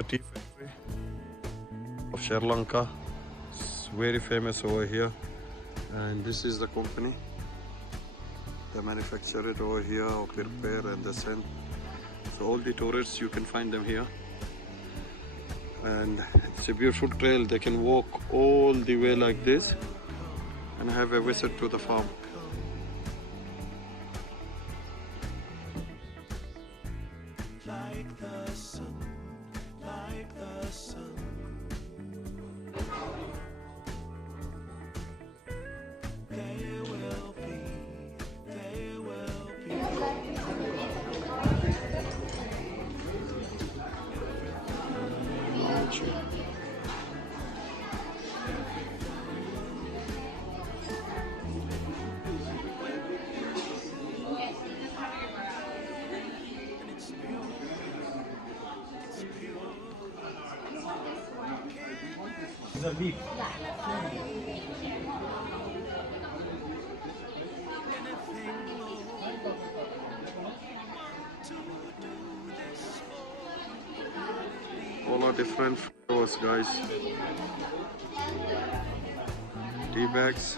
The tea factory of Sri Lanka. It's very famous over here. And this is the company. They manufacture it over here, or prepare and they send. So all the tourists, you can find them here. And it's a beautiful trail. They can walk all the way like this and have a visit to the farm. Like the sun, like the sun. There will be. The leaf. All are different flavors, guys. Tea bags.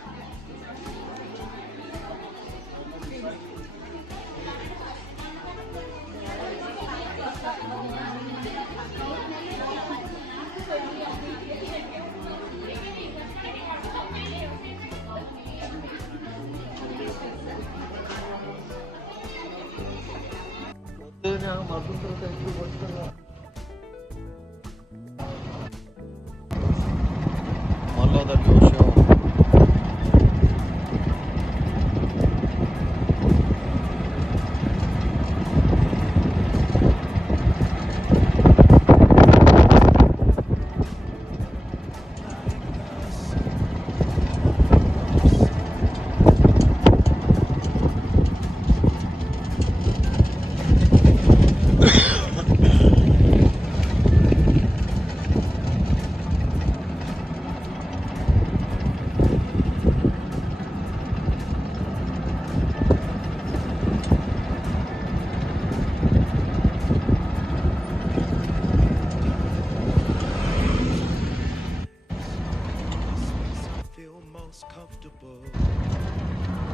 Comfortable.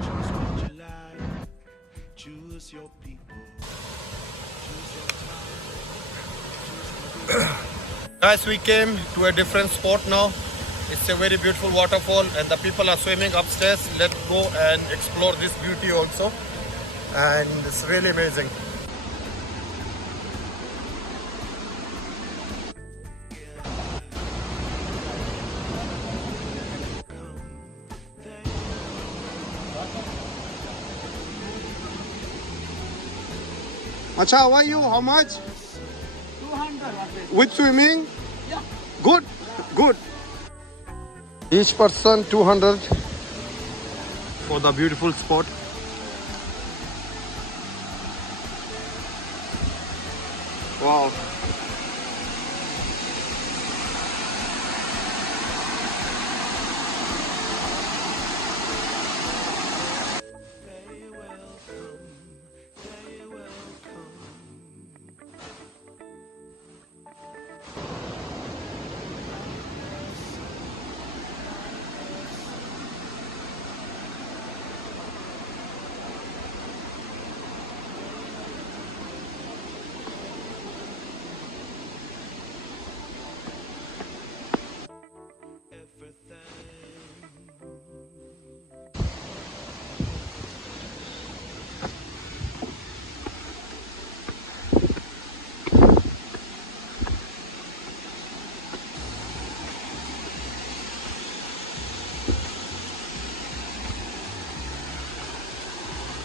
Choose what you like. Choose your people. Choose your time. Guys, we came to a different spot now. It's a very beautiful waterfall and the people are swimming upstairs. Let's go and explore this beauty also. And it's really amazing. Acha, how are you? How much? 200. With swimming? Yeah. Good, good. Each person 200 for the beautiful spot. Wow.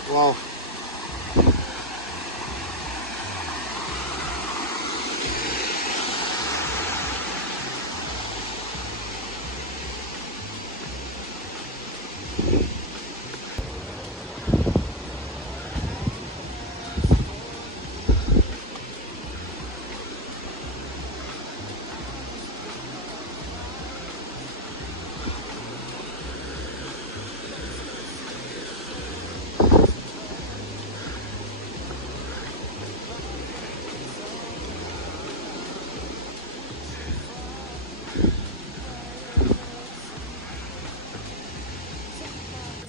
Wow.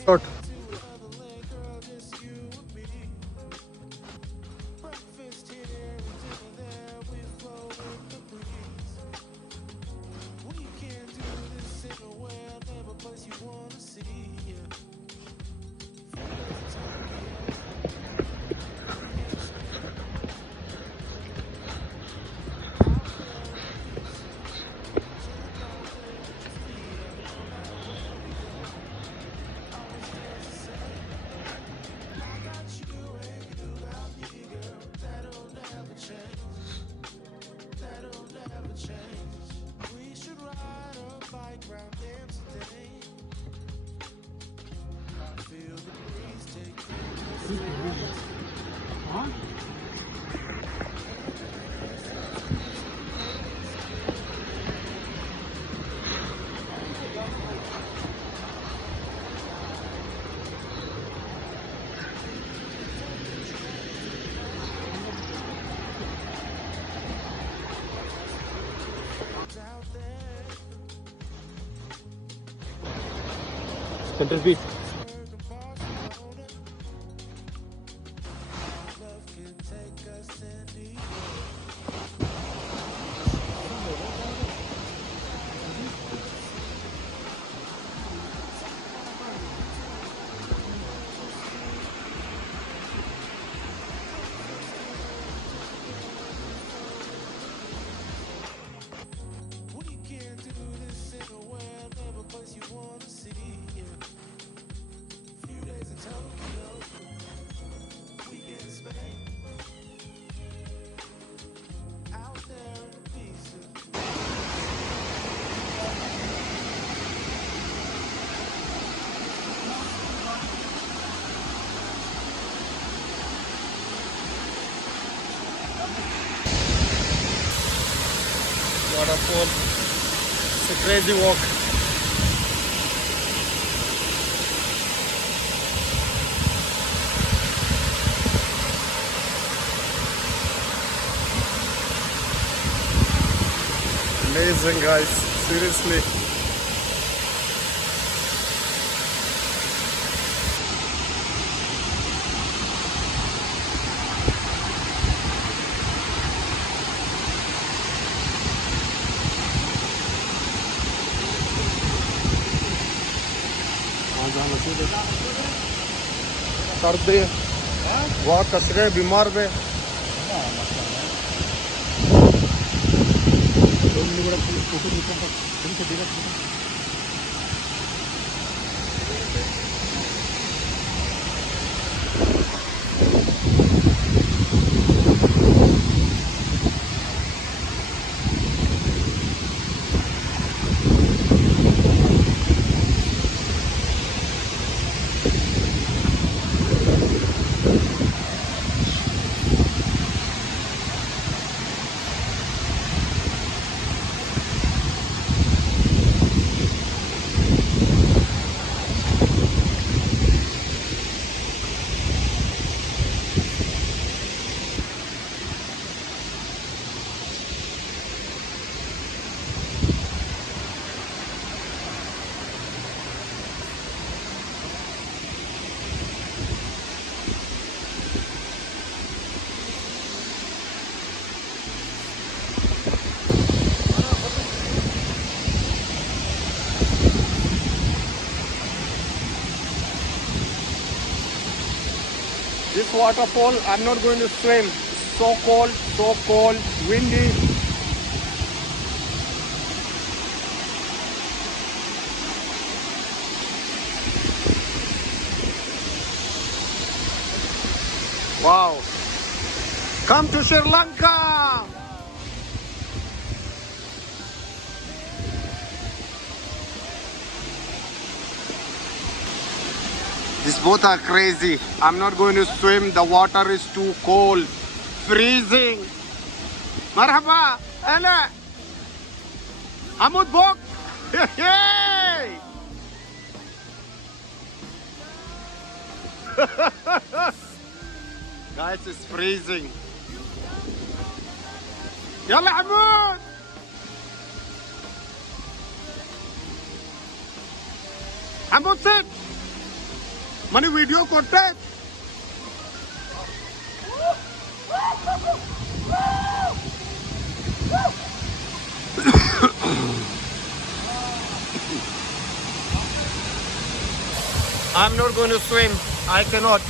Short. Center beat. Waterfall. It's a crazy walk. Amazing, guys. Seriously. सर्दी वहाँ कस गए बीमार पे This waterfall, I'm not going to swim. It's so cold, windy. Wow. Come to Sri Lanka. These both are crazy. I'm not going to swim. The water is too cold. Freezing. Marhaba. Ella. Hamud Bok. Hey. Guys, it's freezing. Yalla Hamud. Hamud sit. মানে video করতে I'm not going to swim. I cannot.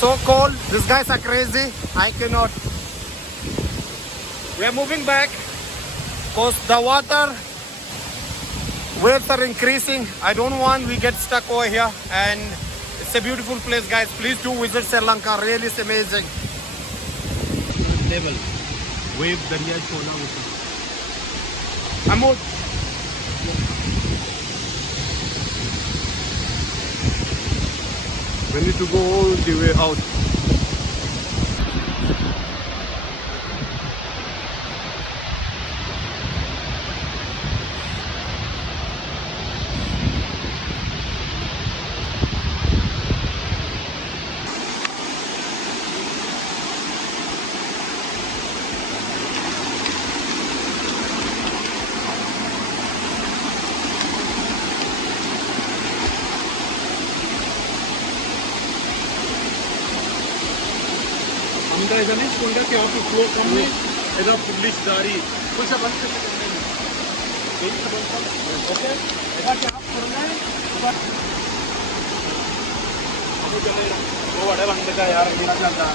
So cold. These guys are crazy. I cannot. We are moving back because the water waves are increasing. I don't want we get stuck over here. And it's a beautiful place, guys. Please do visit Sri Lanka. Really, it's amazing. Level. Wave दरिया छोला होता. Amod. We need to go all the way out. আমরা জানিস কোনটা কি of flow কম নেই এটা police গাড়ি কোনটা বন্ধ করতে হবে এই তো বন্ধ ওকে এটা কি আপ করना है अब चले वो बड़े बंदे का यार मेरा चलता